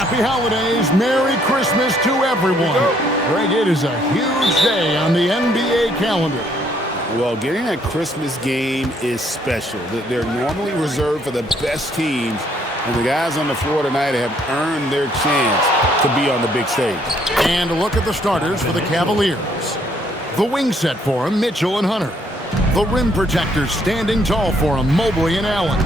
Happy holidays. Merry Christmas to everyone. Greg, it is a huge day on the NBA calendar. Well, getting a Christmas game is special. They're normally reserved for the best teams, and the guys on the floor tonight have earned their chance to be on the big stage. And a look at the starters for the Cavaliers. The wing set for them, Mitchell and Hunter. The rim protectors standing tall for them, Mobley and Allen.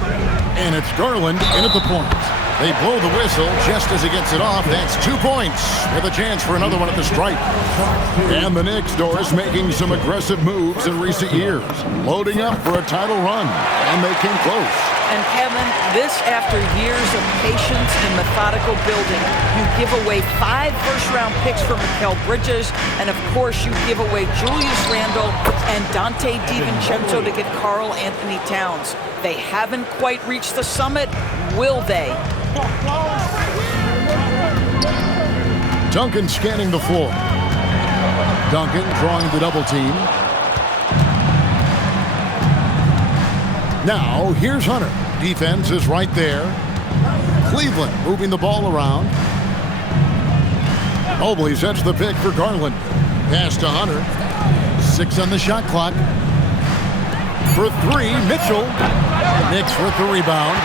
And it's Garland in at the point. They blow the whistle just as he gets it off. That's 2 points with a chance for another one at the stripe. And the Knicks, Doris, making some aggressive moves in recent years, loading up for a title run, and they came close. And Kevin, this after years of patience and methodical building. You give away 5 first-round picks for Mikal Bridges, and of course you give away Julius Randle and Dante DiVincenzo to get Karl Anthony Towns. They haven't quite reached the summit, will they? Duncan scanning the floor. Duncan drawing the double team. Now, here's Hunter. Defense is right there. Cleveland moving the ball around. Mobley sets the pick for Garland. Pass to Hunter. 6 on the shot clock. For 3, Mitchell. Knicks with the rebound.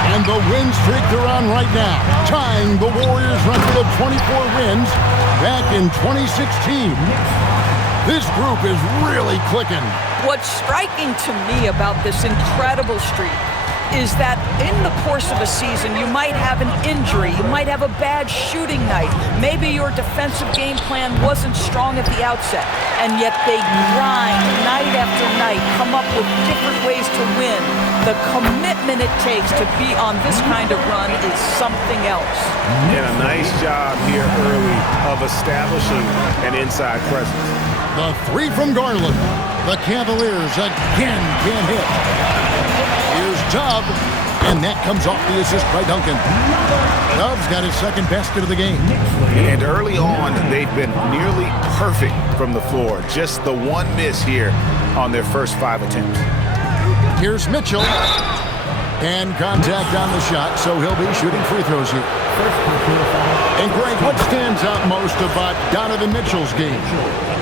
And the win streak they're on right now, tying the Warriors' record of 24 wins back in 2016. This group is really clicking. What's striking to me about this incredible streak is that in the course of a season, you might have an injury, you might have a bad shooting night, maybe your defensive game plan wasn't strong at the outset, and yet they grind night after night, come up with different ways to win. The commitment it takes to be on this kind of run is something else. And a nice job here early of establishing an inside presence. The 3 from Garland. The Cavaliers again can't hit. Here's Dub, and that comes off the assist by Duncan. Dub's got his second basket of the game. And early on, they've been nearly perfect from the floor. Just the one miss here on their first 5 attempts. Here's Mitchell. And contact on the shot, so he'll be shooting free throws here. And Greg, what stands out most about Donovan Mitchell's game?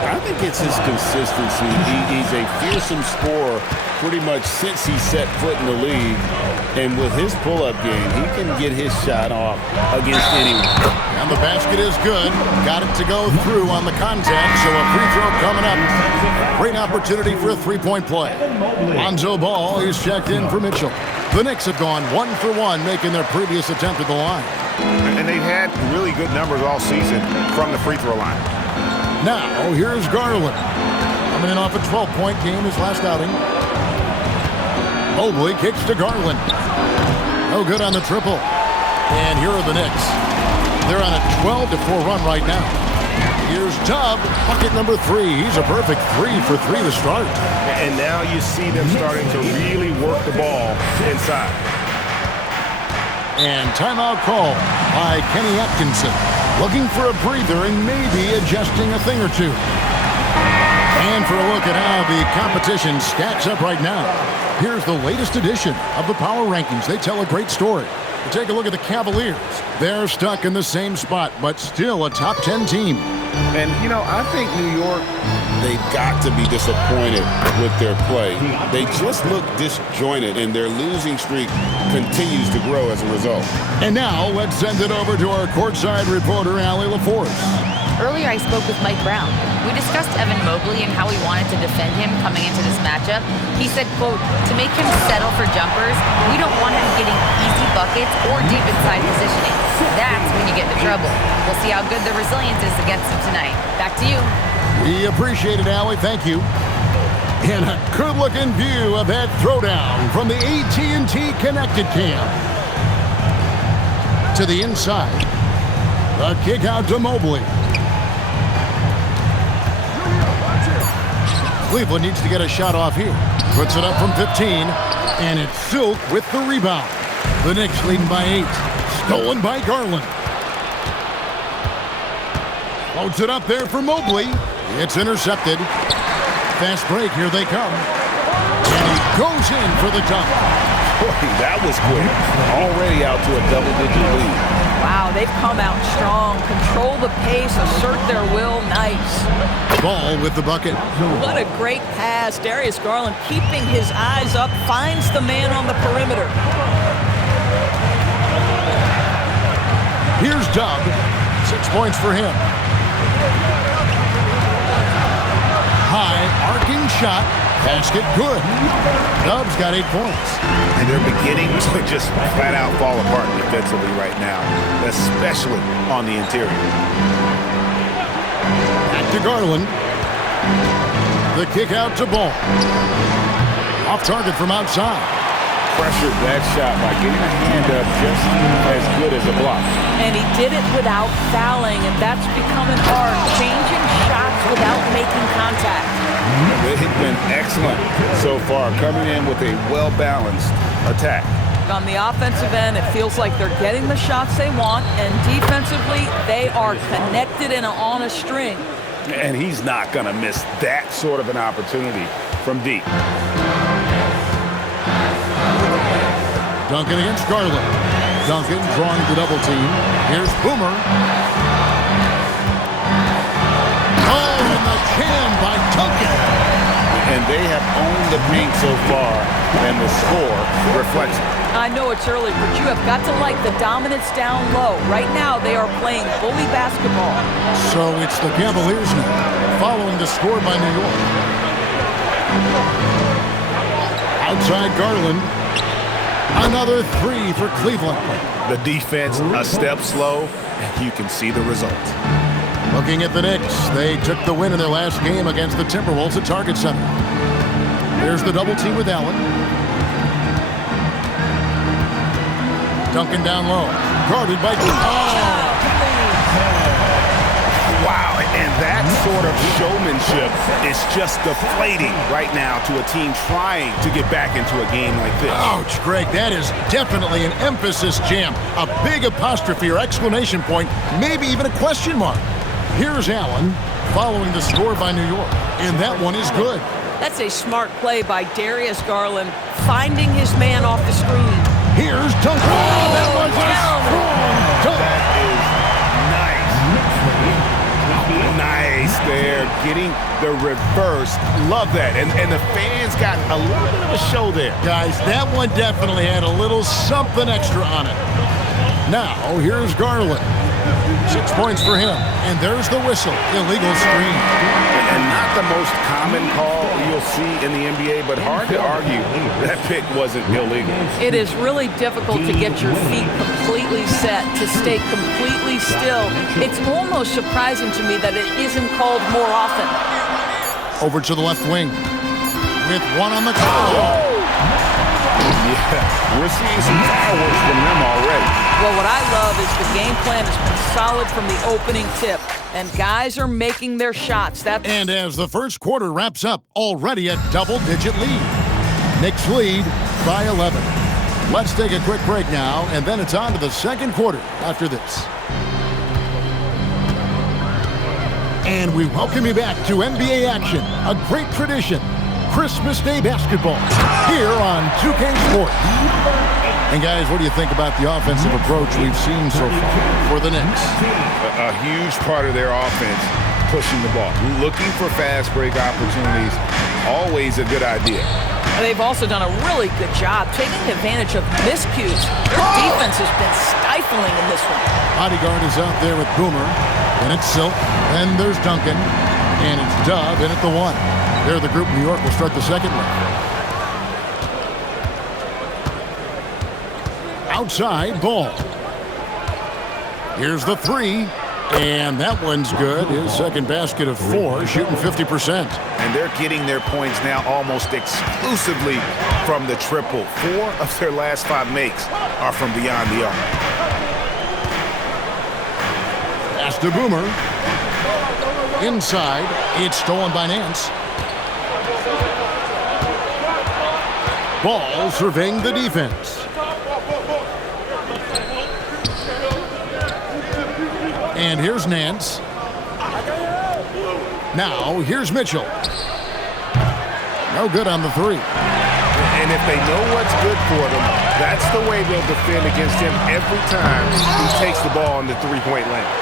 I think it's his consistency. He's a fearsome scorer pretty much since he set foot in the league. And with his pull-up game, he can get his shot off against anyone. And the basket is good. Got it to go through on the contact, so a free throw coming up. Great opportunity for a three-point play. Lonzo Ball is checked in for Mitchell. The Knicks have gone 1 for 1, making their previous attempt at the line. And they've had really good numbers all season from the free throw line. Now, here's Garland. Coming in off a 12-point game his last outing. Mobley kicks to Garland. No good on the triple. And here are the Knicks. They're on a 12-4 run right now. Here's Dub, bucket number 3. He's a perfect 3 for 3 to start. And now you see them starting to really work the ball inside. And timeout call by Kenny Atkinson. Looking for a breather and maybe adjusting a thing or two. And for a look at how the competition stacks up right now, here's the latest edition of the Power Rankings. They tell a great story. Take a look at the Cavaliers. They're stuck in the same spot, but still a top 10 team. And, you know, I think New York, they've got to be disappointed with their play. They just look disjointed, and their losing streak continues to grow as a result. And now, let's send it over to our courtside reporter, Allie LaForce. Earlier, I spoke with Mike Brown. We discussed Evan Mobley and how he wanted to defend him coming into this matchup. He said, quote, to make him settle for jumpers, we don't want him getting easy buckets or deep inside positioning. That's when you get into trouble. We'll see how good the resilience is against him tonight. Back to you. We appreciate it, Allie. Thank you. And a good-looking view of that throwdown from the AT&T Connected Cam. To the inside. The kick out to Mobley. Cleveland needs to get a shot off here. Puts it up from 15, and it's Silk with the rebound. The Knicks leading by 8. Stolen by Garland. Floats it up there for Mobley. It's intercepted. Fast break, here they come. And he goes in for the dunk. Boy, that was quick. Already out to a double-digit lead. Wow, they've come out strong. Control the pace, assert their will. Nice. Ball with the bucket. What a great pass. Darius Garland keeping his eyes up, finds the man on the perimeter. Here's Dub. 6 points for him. High arcing shot. Basket good. Dub's got 8 points. And they're beginning to just flat out fall apart defensively right now, especially on the interior. Back to Garland. The kick out to Ball. Off target from outside. Pressured that shot by getting a hand up just as good as a block. And he did it without fouling, and that's becoming hard. Changing shots without making contact. They've been excellent so far, coming in with a well-balanced attack. On the offensive end, it feels like they're getting the shots they want, and defensively, they are connected and on a string. And he's not going to miss that sort of an opportunity from deep. Duncan against Garland. Duncan drawing the double team. Here's Boomer. Oh, and the jam by Duncan. And they have owned the paint so far, and the score reflects it. I know it's early, but you have got to like the dominance down low. Right now, they are playing bully basketball. So it's the Cavaliers now, following the score by New York. Outside Garland. Another 3 for Cleveland. The defense a step slow, and you can see the result. Looking at the Knicks, they took the win in their last game against the Timberwolves at Target Center. There's the double team with Allen. Duncan down low, guarded by Wow, and that sort of showmanship is just deflating right now to a team trying to get back into a game like this. Ouch, Greg, that is definitely an emphasis jam. A big apostrophe or exclamation point, maybe even a question mark. Here's Allen following the score by New York, and that one is good. That's a smart play by Darius Garland, finding his man off the screen. Here's Duncan. Oh, that was a strong dunk. Nice there, getting the reverse. Love that. And the fans got a little bit of a show there. Guys, that one definitely had a little something extra on it. Now, here's Garland. 6 points for him. And there's the whistle. Illegal screen. And not the most common call you'll see in the NBA, but hard to argue that pick wasn't illegal. It is really difficult to get your feet completely set, to stay completely still. It's almost surprising to me that it isn't called more often. Over to the left wing. With one on the call. Yeah, we're seeing some fireworks from them already. Well, what I love is the game plan has been solid from the opening tip, and guys are making their shots. And as the first quarter wraps up, already a double-digit lead. Knicks lead by 11. Let's take a quick break now, and then it's on to the second quarter after this. And we welcome you back to NBA action, a great tradition. Christmas Day basketball here on 2K Sports. And guys, what do you think about the offensive approach we've seen so far for the Knicks? A huge part of their offense, pushing the ball, looking for fast break opportunities, always a good idea. They've also done a really good job taking advantage of miscues. Their defense has been stifling in this one. Bodyguard is out there with Boomer, and it's Silk, and there's Duncan, and it's Dub in at the 1. They're the group New York will start the second round. Outside, Ball. Here's the 3, and that one's good. His second basket of 4, shooting 50%. And they're getting their points now almost exclusively from the triple. 4 of their last 5 makes are from beyond the arc. Pass to Boomer. Inside, it's stolen by Nance. Ball surveying the defense. And here's Nance. Now, here's Mitchell. No good on the 3. And if they know what's good for them, that's the way they'll defend against him every time he takes the ball in the three-point lane.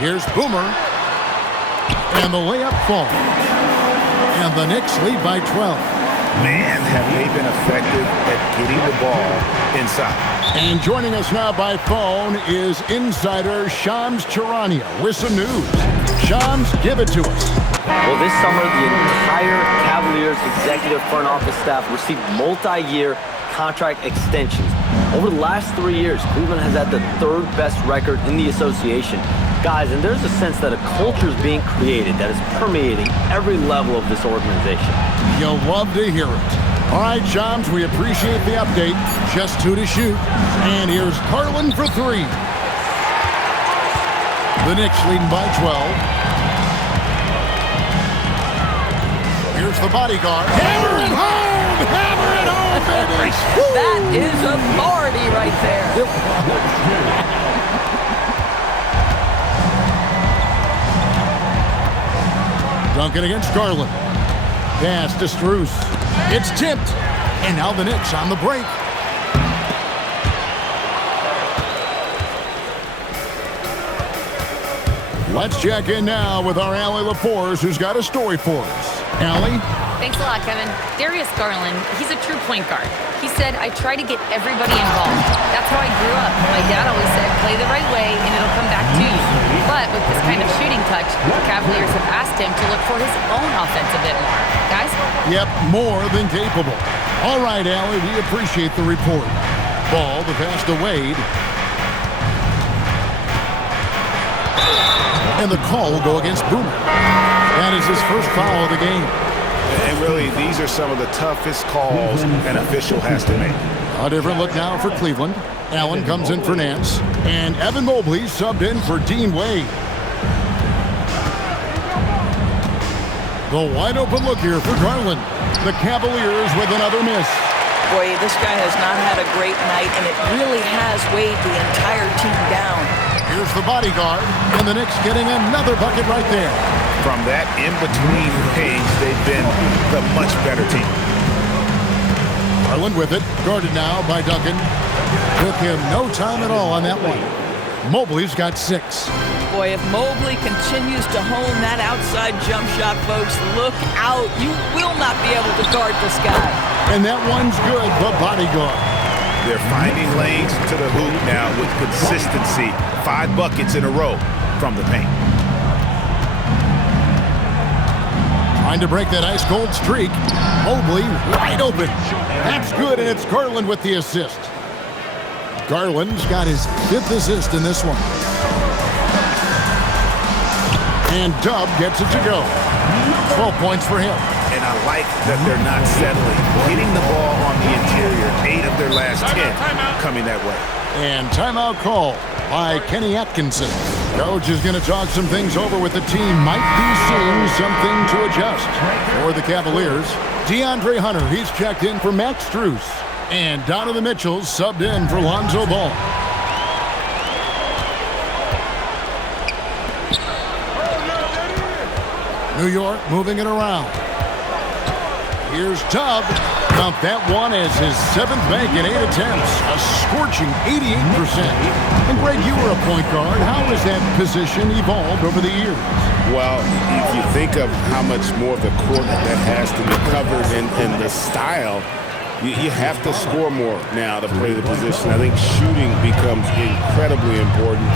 Here's Boomer. And the layup falls. And the Knicks lead by 12. Man, have they been effective at getting the ball inside. And joining us now by phone is insider Shams Charania with some news. Shams, give it to us. Well, this summer, the entire Cavaliers executive front office staff received multi-year contract extensions. Over the last 3 years, Cleveland has had the third best record in the association. Guys, and there's a sense that a culture is being created that is permeating every level of this organization. You'll love to hear it. All right, Shams, we appreciate the update. Just 2 to shoot. And here's Garland for 3. The Knicks leading by 12. Here's the bodyguard. Hammer it home! Hammer it home, baby! That is authority right there. Duncan against Garland. Pass to Strus. It's tipped. And now the Knicks on the break. Let's check in now with our Allie LaForce, who's got a story for us. Allie? Thanks a lot, Kevin. Darius Garland, he's a true point guard. He said, I try to get everybody involved. That's how I grew up. My dad always said, play the right way and it'll come back to you. But with this kind of shooting touch, the Cavaliers have asked him to look for his own offense a bit more. Guys? Yep, more than capable. All right, Allie, we appreciate the report. Ball, the pass to Wade. And the call will go against Boomer. That is his first foul of the game. And really, these are some of the toughest calls an official has to make. A different look now for Cleveland. Allen comes in for Nance. And Evan Mobley subbed in for Dean Wade. The wide open look here for Garland. The Cavaliers with another miss. Boy, this guy has not had a great night, and it really has weighed the entire team down. Here's the bodyguard, and the Knicks getting another bucket right there. From that in-between page, they've been the much better team. Garland with it, guarded now by Duncan. Took him no time at all on that one. Mobley's got 6. Boy, if Mobley continues to hone that outside jump shot, folks, look out. You will not be able to guard this guy. And that one's good, the bodyguard. They're finding lanes to the hoop now with consistency. 5 buckets in a row from the paint. Trying to break that ice-cold streak. Mobley wide open. That's good, and it's Garland with the assist. Garland's got his 5th assist in this one. And Dub gets it to go. 12 points for him. And I like that they're not settling. Getting the ball on the interior, 8 of their last 10 coming that way. And timeout call by Kenny Atkinson. Coach is going to talk some things over with the team. Might be seeing something to adjust for the Cavaliers. DeAndre Hunter, he's checked in for Max Strus. And Donovan Mitchell subbed in for Lonzo Ball. New York moving it around. Here's Tubb. Count that one as his 7th bank in 8 attempts. A scorching 88%. And Greg, you were a point guard. How has that position evolved over the years? Well, if you think of how much more of the court that has to be covered and the style, you have to score more now to play the position. I think shooting becomes incredibly important.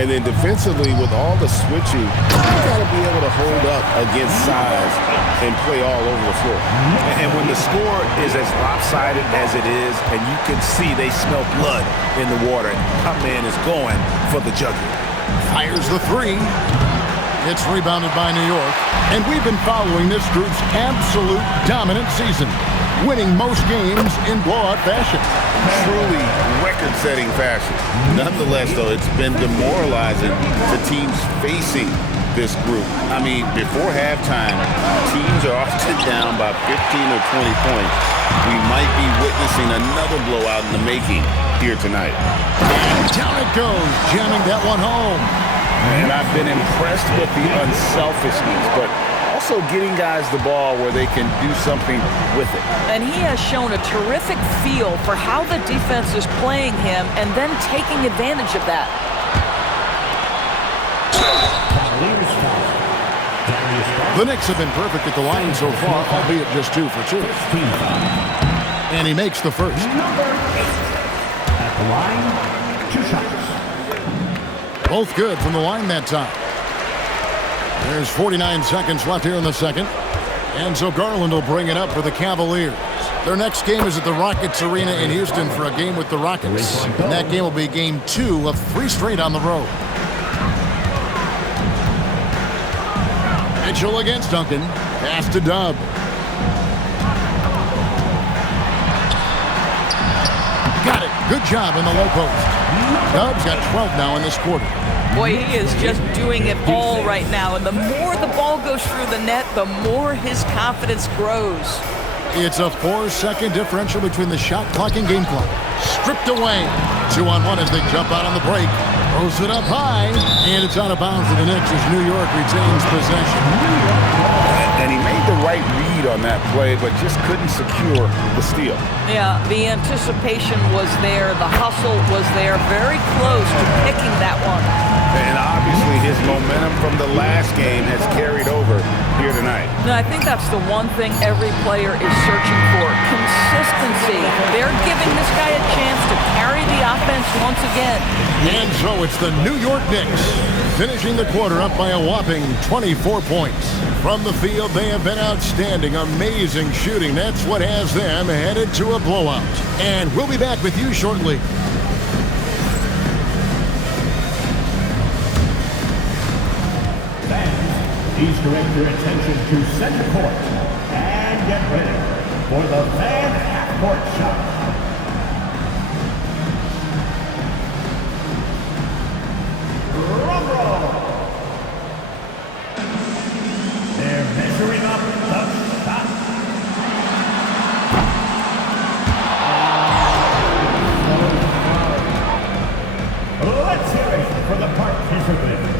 And then defensively, with all the switching, you got to be able to hold up against size and play all over the floor. And when the score is as lopsided as it is, and you can see they smell blood in the water, and my man is going for the jugular. Fires the 3. It's rebounded by New York. And we've been following this group's absolute dominant season, winning most games in blowout fashion. Truly record-setting fashion. Nonetheless, though, it's been demoralizing to teams facing this group. I mean, before halftime, teams are often down by 15 or 20 points. We might be witnessing another blowout in the making here tonight. And down it goes, jamming that one home. And I've been impressed with the unselfishness, but also getting guys the ball where they can do something with it. And he has shown a terrific feel for how the defense is playing him and then taking advantage of that. The Knicks have been perfect at the line so far, albeit just 2 for 2. And he makes the first. At the line, 2 shots. Both good from the line that time. There's 49 seconds left here in the second. And so Garland will bring it up for the Cavaliers. Their next game is at the Rockets Arena in Houston for a game with the Rockets. And that game will be game 2 of 3 straight on the road. Mitchell against Duncan. Pass to Dub. Got it. Good job in the low post. Dub's got 12 now in this quarter. Boy, he is just doing it all right now. And the more the ball goes through the net, the more his confidence grows. It's a 4-second differential between the shot clock and game clock. Stripped away. 2-on-1 as they jump out on the break. Throws it up high. And it's out of bounds for the Knicks as New York retains possession. And he made the right read on that play, but just couldn't secure the steal. Yeah, the anticipation was there. The hustle was there. Very close to picking that one. And obviously his momentum from the last game has carried over here tonight. No, I think that's the one thing every player is searching for. Consistency. They're giving this guy a chance to carry the offense once again. And so it's the New York Knicks finishing the quarter up by a whopping 24 points. From the field, they have been outstanding. Amazing shooting. That's what has them headed to a blowout. And we'll be back with you shortly. Please direct your attention to center court and get ready for the fan half-court shot. Drum roll. They're measuring up the shot. Let's hear it for the participants.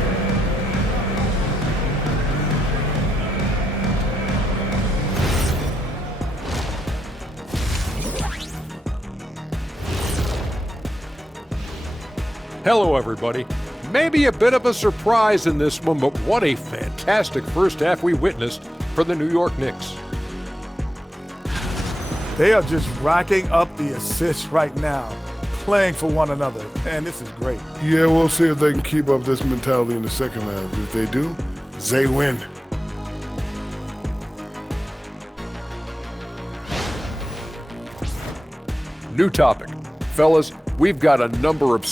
Hello, everybody. Maybe a bit of a surprise in this one, but what a fantastic first half we witnessed for the New York Knicks. They are just racking up the assists right now, playing for one another, and this is great. Yeah, we'll see if they can keep up this mentality in the second half. If they do, they win. New topic. Fellas, we've got a number of